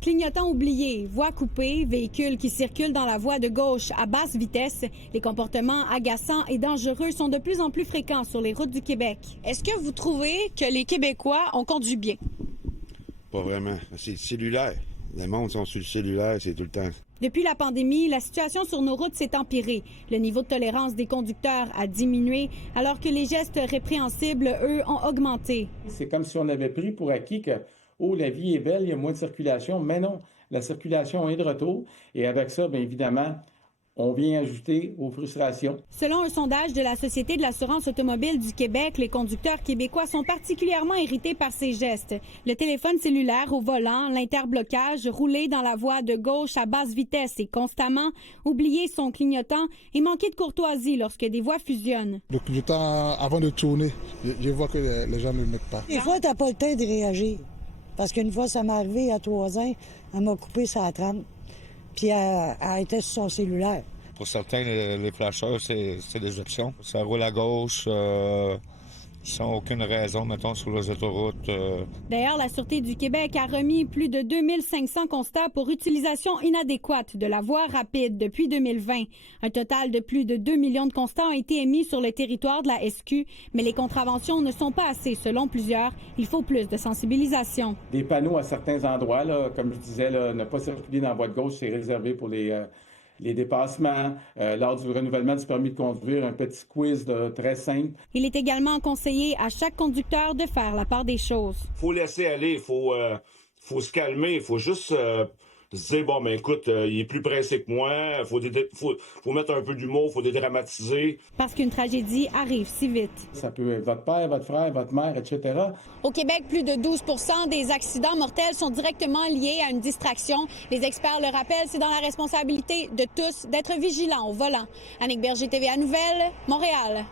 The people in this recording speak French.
Clignotants oubliés, voies coupées, véhicules qui circulent dans la voie de gauche à basse vitesse, les comportements agaçants et dangereux sont de plus en plus fréquents sur les routes du Québec. Est-ce que vous trouvez que les Québécois ont conduit bien? Pas vraiment. C'est cellulaire. Les mondes sont sur le cellulaire, c'est tout le temps. Depuis la pandémie, la situation sur nos routes s'est empirée. Le niveau de tolérance des conducteurs a diminué, alors que les gestes répréhensibles, eux, ont augmenté. C'est comme si on avait pris pour acquis que la vie est belle, il y a moins de circulation. Mais non, la circulation est de retour. Et avec ça, bien évidemment, on vient ajouter aux frustrations. Selon un sondage de la Société de l'assurance automobile du Québec, les conducteurs québécois sont particulièrement irrités par ces gestes. Le téléphone cellulaire au volant, l'interblocage, rouler dans la voie de gauche à basse vitesse et constamment, oublier son clignotant et manquer de courtoisie lorsque des voies fusionnent. Le clignotant avant de tourner, je vois que les gens ne le mettent pas. Des fois, t'as pas le temps de réagir. Parce qu'une fois, ça m'est arrivé à 3 ans, elle m'a coupé sa trame. Puis elle était sur son cellulaire. Pour certains, les flasheurs, c'est des options. Ça roule à gauche, sans aucune raison, mettons, sur les autoroutes. D'ailleurs, la Sûreté du Québec a remis plus de 2500 constats pour utilisation inadéquate de la voie rapide depuis 2020. Un total de plus de 2 millions de constats ont été émis sur le territoire de la SQ, mais les contraventions ne sont pas assez, selon plusieurs. Il faut plus de sensibilisation. Des panneaux à certains endroits, là, comme je disais, là, ne pas circuler dans la voie de gauche, c'est réservé pour les dépassements. Lors du renouvellement du permis de conduire, un petit quiz très simple. Il est également conseillé à chaque conducteur de faire la part des choses. Faut laisser aller, faut se calmer, il faut juste se dire, bon, ben écoute, il est plus pressé que moi, faut mettre un peu d'humour, faut dédramatiser. Parce qu'une tragédie arrive si vite. Ça peut être votre père, votre frère, votre mère, etc. Au Québec, plus de 12% des accidents mortels sont directement liés à une distraction. Les experts le rappellent, c'est dans la responsabilité de tous d'être vigilants au volant. Annick Berger, TVA Nouvelles, Montréal.